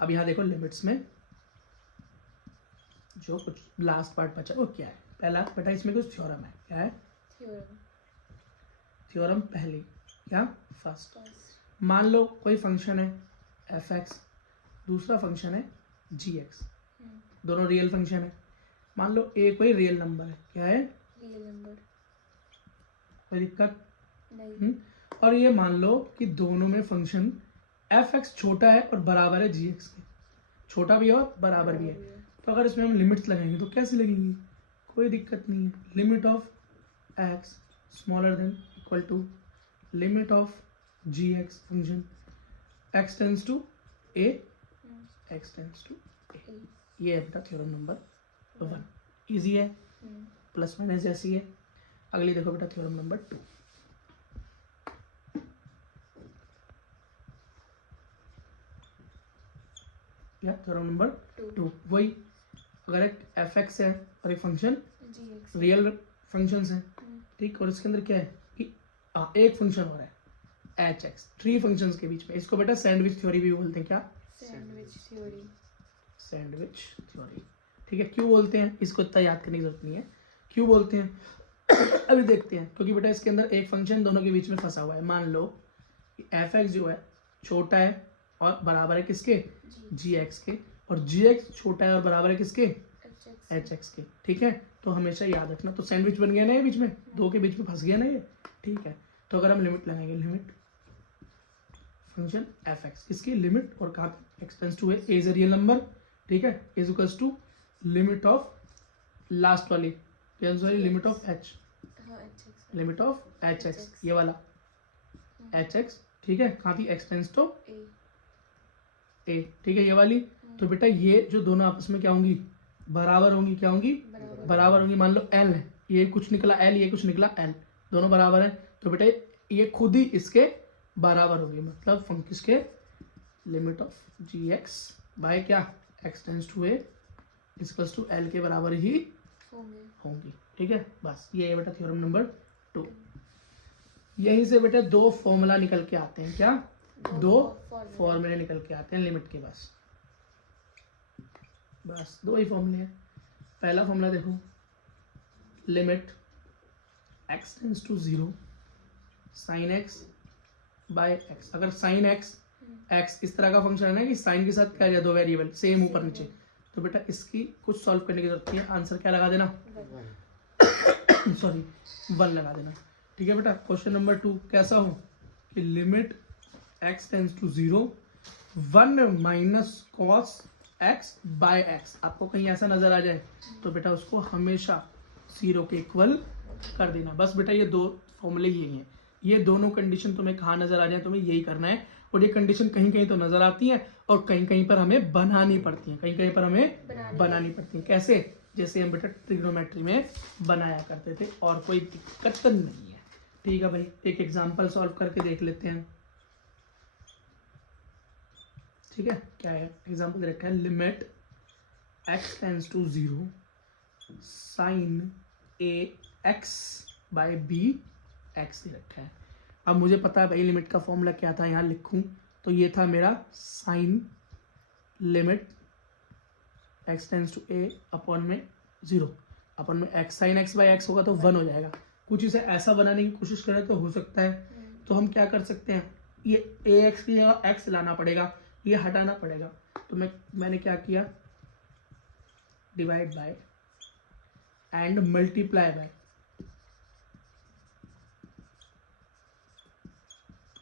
अब यहाँ देखो लिमिट्स में जो कुछ लास्ट पार्ट बचा वो क्या है? पहला बेटा इसमें कुछ थ्योरम है। क्या है? थ्योरम पहली क्या? फर्स्ट। मान लो कोई फंक्शन है एफ एक्स, दूसरा फंक्शन है जी एक्स, दोनों रियल फंक्शन है। मान लो ए कोई रियल नंबर है। क्या है? Real number. कोई दिक्कत नहीं। और ये मान लो कि दोनों में फंक्शन एफ एक्स छोटा है और बराबर है जी एक्स के, छोटा भी है और बराबर भी है। तो अगर इसमें हम लिमिट्स लगाएंगे तो कैसे लगेंगी? कोई दिक्कत नहीं है। Limit of x smaller than equal to limit of g x function x tends to a, x tends to a. ये है बेटा थ्योरम नंबर 1। इजी है, प्लस माइनस जैसी है। अगली देखो बेटा थ्योरम नंबर 2। या थ्योरम नंबर 2 वही, अगर एक एफ एक्स है और एक फंक्शन रियल फंक्शंस है, ठीक, और इसके अंदर क्या है कि एक फंक्शन हो रहा है एच एक्स, 3 फंक्शंस के बीच में। इसको बेटा सैंडविच थ्योरी भी बोलते हैं। क्या? Sandwich theory. सैंडविच थ्योरी, ठीक है। क्यों बोलते हैं इसको इतना याद करने की जरूरत नहीं है क्यों बोलते हैं। अभी देखते हैं, क्योंकि बेटा इसके अंदर एक फंक्शन दोनों के बीच में फंसा हुआ है। मान लो एफ एक्स जो है छोटा है और बराबर है किसके? जी एक्स के, और जी एक्स छोटा है और बराबर है किसके? एच एक्स के, ठीक है। तो हमेशा याद रखना। तो सैंडविच बन गया ना ये, बीच में दो के बीच में फंस गया ना ये, ठीक है। तो अगर हम लिमिट लगाएंगे, लिमिट फंक्शन एफ एक्स किसकी? लिमिट, और कहाँ पे? X tends to a is a real number, ठीक है, is equals to limit of last वाली limit of h, limit of h x, ये वाला एच एक्स, ठीक है। कहाँ थी? एक्स टेंस टू ए, ठीक है, ये वाली। तो बेटा ये जो दोनों आपस में क्या होंगी? बराबर होंगी। क्या होंगी? बराबर होंगी। मान लो एल है, ये कुछ निकला एल, ये कुछ निकला एल, दोनों बराबर है। तो बेटा ये खुद ही इसके बराबर होगी, मतलब फंक्शन किसके? Limit of g x by क्या? X tends to a equals to l के बराबर ही होंगी, ठीक है। बस ये है बेटा थ्योरम नंबर 2। यहीं से बेटा 2 फॉर्मूला निकल के आते हैं। क्या? 2 फॉर्मूले निकल के आते हैं लिमिट के। बस 2 ही फॉर्मूले हैं। पहला फॉर्मूला देखो, limit x tends to 0 sine x by x. अगर साइन एक्स एक्स इस तरह का फंक्शन है ना कि साइन के साथ क्या है? 2 वेरिएबल सेम ऊपर नीचे, तो बेटा इसकी कुछ सॉल्व करने की जरूरत नहीं है। आंसर क्या लगा देना? सॉरी 1 लगा देना, ठीक है बेटा। क्वेश्चन नंबर 2 कैसा हो कि limit x tends to 0 1 minus cos x by x. आपको कहीं ऐसा नजर आ जाए तो बेटा उसको हमेशा 0 के इक्वल कर देना। बस बेटा ये 2 फॉर्मूले यही हैं। ये दोनों कंडीशन तुम्हें कहाँ नजर आ जाए तुम्हें यही करना है। और ये कंडीशन कहीं कहीं तो नजर आती है और कहीं कहीं पर हमें बनानी पड़ती है, कहीं कहीं पर हमें बनानी पड़ती है। कैसे? जैसे हम बेटा ट्रिग्नोमेट्री में बनाया करते थे, और कोई दिक्कत नहीं है, ठीक है भाई। एक एग्जाम्पल सॉल्व करके देख लेते हैं, ठीक है। क्या है एग्जाम्पल दे रखा है? Limit x tends to 0 sine a x by b x दे रखा है। अब मुझे पता है भाई लिमिट का फॉर्मूला क्या था, यहाँ लिखूं तो ये था मेरा sine limit x tends to a upon में 0 अपॉन में x, sine x by x होगा तो 1 हो जाएगा। कुछ इसे ऐसा बनाने की कोशिश करें तो हो सकता है, तो हम क्या कर सकते हैं, ये ए एक्स की जगह एक्स लाना पड़ेगा, ये हटाना पड़ेगा। तो मैंने क्या किया, divide by and multiply by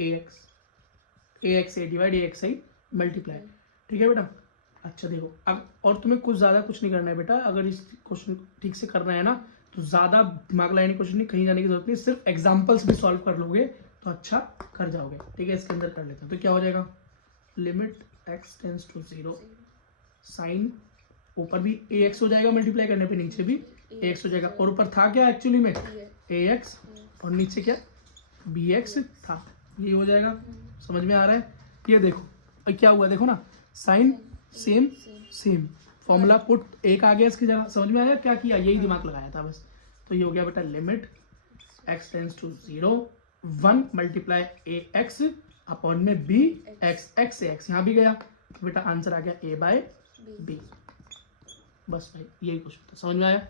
A x A divide A x I multiply, ठीक है बेटा। अच्छा देखो अब, और तुम्हें कुछ ज़्यादा कुछ नहीं करना है बेटा। अगर इस क्वेश्चन ठीक से करना है ना तो ज़्यादा दिमाग लगाने की कोशिश नहीं, कहीं जाने की जरूरत नहीं, सिर्फ एग्जाम्पल्स भी सॉल्व कर लोगे तो अच्छा कर जाओगे, ठीक है। इसके अंदर कर लेते हैं तो क्या हो जाएगा, limit x tends to 0 sine, ऊपर भी ए एक्स हो जाएगा मल्टीप्लाई करने पे, नीचे भी ए एक्स हो जाएगा, और ऊपर था क्या एक्चुअली में ए एक्स, और नीचे क्या बी एक्स था, ये हो जाएगा। समझ में आ रहा है? ये देखो क्या हुआ, देखो ना, sine same same, formula put एक आ गया इसकी जगह। समझ में आया क्या किया, यही दिमाग लगाया था बस। तो ये हो गया बेटा limit x tends to 0 1 multiply a x upon में बी एक्स, एक्स से एक्स यहाँ भी गया, तो बेटा आंसर आ गया ए बाय बी। बस भाई यही क्वेश्चन था, समझ में आया?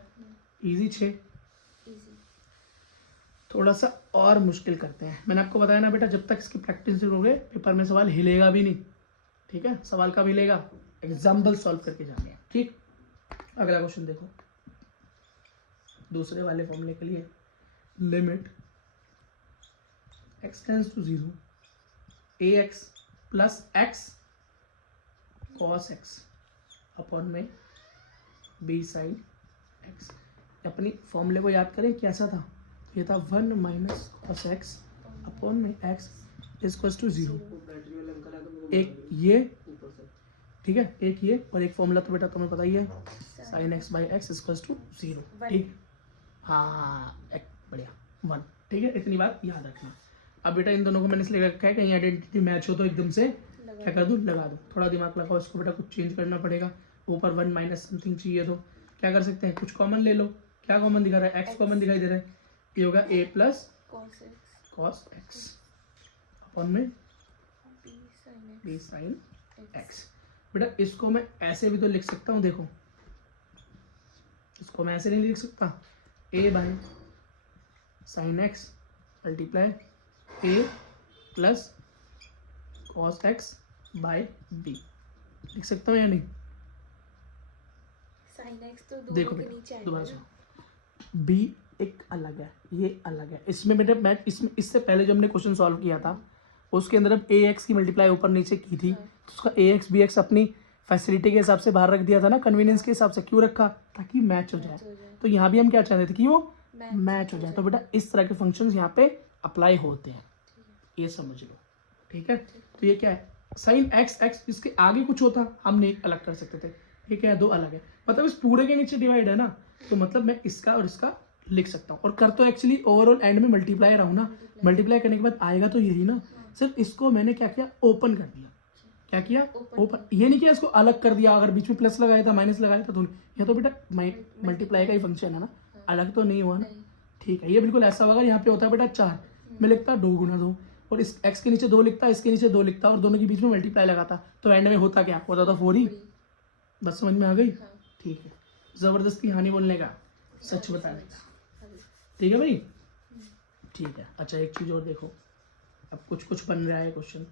इजी 6। इजी। थोड़ा सा और मुश्किल करते हैं। मैंने आपको बताया ना बेटा, जब तक इसकी प्रैक्टिस करोगे पेपर में सवाल हिलेगा भी नहीं। ठीक है, सवाल कब हिलेगा? एग्जाम्पल सॉल्व करके जाने हैं। ठीक, अगला क्वेश्चन देखो, दूसरे वाले फॉर्मूले के लिए। Limit x tends to 0 ax plus x cos x upon में b sin x। अपनी फॉर्मूले को याद करें, कैसा था? ये था 1 माइनस cos x अपॉन में x इक्वल्स टू 0। एक ये, ठीक है, एक ये, और एक फॉर्मूला तो बेटा तुम्हें पता ही है, sin x by x equals to 0। ठीक, हाँ एक बढ़िया 1। ठीक है, इतनी बात याद रखना। अब बेटा इन दोनों को मैंने इसलिए रखा है कहीं आइडेंटिटी मैच हो तो एकदम से क्या कर दूँ, लगा दूँ। थोड़ा दिमाग लगाओ, इसको बेटा कुछ चेंज करना पड़ेगा। ऊपर 1 माइनस समथिंग चाहिए तो क्या कर सकते हैं, कुछ कॉमन ले लो। क्या कॉमन दिखा रहा है? x कॉमन दिखाई दे रहा है। ये होगा a plus cos x upon में b sin x। बेटा इसको मैं ऐसे भी तो लिख सकता हूँ, देखो इसको मैं ऐसे नहीं लिख सकता, a by sine x multiply a plus cos x by b। लिख सकता हूँ या नहीं? sin x तो देखो दोनों के बेटा नीचे दोबारा आएगा ना। सुनो, b एक अलग है, ये अलग है। इसमें बेटा मैं इसमें इससे पहले जो हमने क्वेश्चन सॉल्व किया था उसके अंदर अब ax की मल्टीप्लाई ऊपर नीचे की थी, तो उसका ax bx अपनी फैसिलिटी के हिसाब से बाहर रख दिया था ना, कन्वीनियंस के हिसाब से। क्यों रखा? ताकि मैच हो जाए। तो यहाँ भी हम क्या चाहते थे कि वो मैच हो जाए। तो बेटा इस तरह के फंक्शंस यहाँ पे अप्लाई होते हैं, ये समझ लो। ठीक है, तो ये क्या है, साइन एक्स एक्स, इसके आगे कुछ होता हम नहीं अलग कर सकते थे। ये क्या है, दो अलग है, मतलब इस पूरे के नीचे डिवाइड है ना, तो मतलब मैं इसका और इसका लिख सकता हूँ। और कर तो एक्चुअली ओवरऑल एंड में मल्टीप्लाई रहा हूँ ना, मल्टीप्लाई करने के बाद आएगा तो यही ना। सिर्फ इसको मैंने क्या किया, ओपन कर दिया। क्या किया? ओपन। ये नहीं किया इसको अलग कर दिया, अगर बीच में प्लस लगाया था माइनस लगाया था तो नहीं। ये तो बेटा मल्टीप्लाई का ही फंक्शन है ना, अलग तो नहीं हुआ ना। ठीक है, ये बिल्कुल ऐसा होगा। यहाँ पे होता है बेटा 4, मैं लिखता 2 गुना 2, और इस x के नीचे 2 लिखता, इसके नीचे 2 लिखता, और दोनों के बीच में मल्टीप्लाई लगाता, तो एंड में होता क्या? होता था 4 ही। बस समझ में आ गई? ठीक है, जबरदस्ती हाँ नहीं बोलने का, सच बताने का। ठीक है भाई, ठीक है। अच्छा एक चीज और देखो, अब कुछ कुछ बन रहा है क्वेश्चन।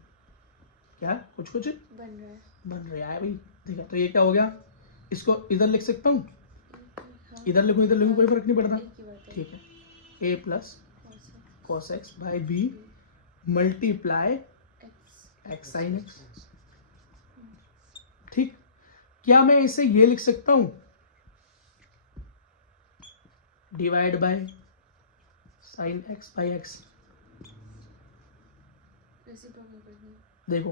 क्या कुछ कुछ बन रहा है भाई? ठीक है, तो ये क्या हो गया, इसको इधर लिख सकता हूँ, इधर लिखूँ इधर लिखूँ कोई फर्क नहीं पड़ता। ठीक है, a plus cos x by b multiply x sin x। ठीक, क्या मैं इसे ये लिख सकता हूं, divide by sine x by x? देखो,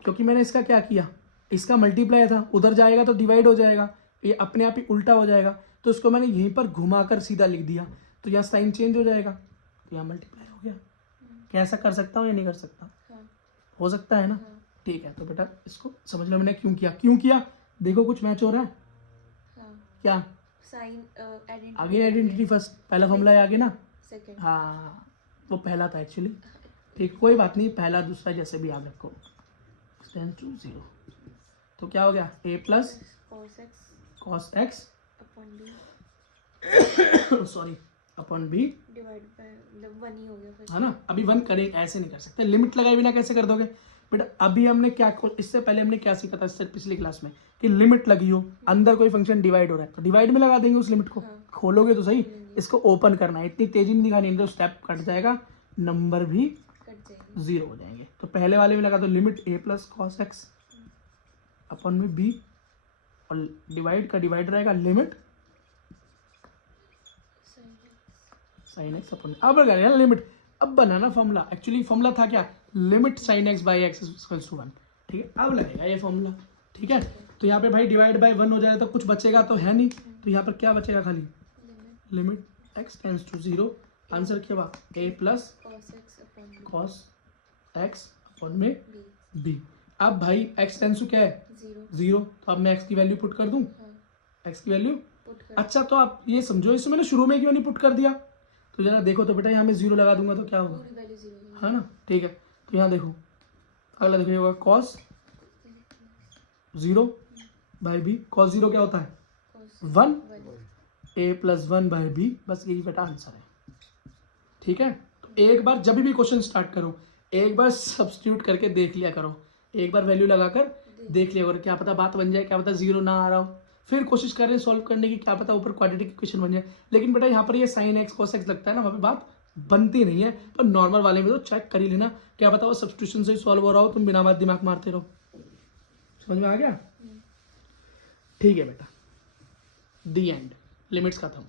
क्योंकि मैंने इसका क्या किया, इसका मल्टीप्लाई था, उधर जाएगा तो डिवाइड हो जाएगा, ये अपने आप ही उल्टा हो जाएगा, तो इसको मैंने यहीं पर घुमाकर सीधा लिख दिया, तो यहाँ साइन चेंज हो जाएगा, तो यहाँ मल्टीप्लाई हो गया। क्या ऐसा कर सकता हूँ या नहीं कर सकता? हो सकता है ना। ठीक है, तो बेटा इसको समझ लो मैंने क्यों किया। देखो कुछ मैच हो रहा है। क्या साइन आगे आइडेंटिटी फर्स्ट, पहला फॉर्मूला आगे ना। सेकंड। हाँ वो पहला था एक्चुअली। ठीक, कोई बात नहीं, पहला दूसरा जैसे भी याद रखो। टेंड्स टू 0, तो क्या हो गया, a plus cos x sorry upon b divide by, मतलब 1 ही हो गया फिर, है ना। अभी 1 करें, ऐसे नहीं कर सकते, लिमिट लगाए बिना कैसे कर दोगे बेटा। अभी हमने क्या, इससे पहले हमने क्या सीखा था, इससे पिछली क्लास में, कि लिमिट लगी हो, अंदर कोई फंक्शन डिवाइड हो रहा है तो डिवाइड में लगा देंगे उस लिमिट को। खोलोगे तो सही, इसको ओपन करना है, इतनी तेजी नहीं दिखानी, नहीं तो स्टेप कट जाएगा, नंबर भी कट जाएंगे, 0 हो जाएंगे। तो पहले वाले में लगा दो limit a plus cos x upon में b, और डिवाइड का डिवाइड रहेगा लिमिट साइन एक्स अपॉन, अब लगा लिमिट। अब बनाना फॉर्मूला, एक्चुअली फॉर्मूला था क्या, limit sine x by x equals to 1। ठीक है, अब लगेगा ये फॉर्मूला। ठीक है, तो यहाँ पे भाई डिवाइड बाय 1 हो जाए तो कुछ बचेगा तो है नहीं, तो यहाँ पर क्या बचेगा, खाली limit x tends to 0। Answer क्या हुआ, a plus cos x upon में b। अब भाई x टेंड्स टू क्या है, 0, तो अब मैं x की वैल्यू पुट कर दूं, x की वैल्यू। अच्छा तो आप ये समझो, इसमें मैंने शुरू में क्यों नहीं पुट कर दिया, तो जरा देखो तो बेटा यहाँ मैं 0 लगा दूंगा तो क्या होगा, है ना। ठीक है, तो यहाँ देखो, अगला देखो ये होगा कॉस 0 बाई बी, कॉस 0 क्या होता है cos 1, 1 a plus 1 by b, बस यही बेटा आंसर है। ठीक है, तो एक बार जब भी क्वेश्चन स्टार्ट करो एक बार सब्स्टिट्यूट करके देख लिया करो, एक बार वैल्यू लगाकर देख लिया करो, क्या पता बात बन जाए, क्या पता 0 ना आ रहा हो, फिर कोशिश कर रहे हैं सॉल्व करने की, क्या पता ऊपर क्वाड्रेटिक इक्वेशन बन जाए। लेकिन बेटा यहाँ पर ये साइन एक्स कॉस एक्स लगता है ना, वहाँ पे बात बनती नहीं है, पर नॉर्मल वाले में तो चेक कर ही लेना, क्या पता वो सब्स्टिट्यूशन से ही सॉल्व हो रहा हो, तुम बिना बात दिमाग मारते रहो। समझ में आ गया? ठीक है बेटा, दी एंड, लिमिट्स खत्म।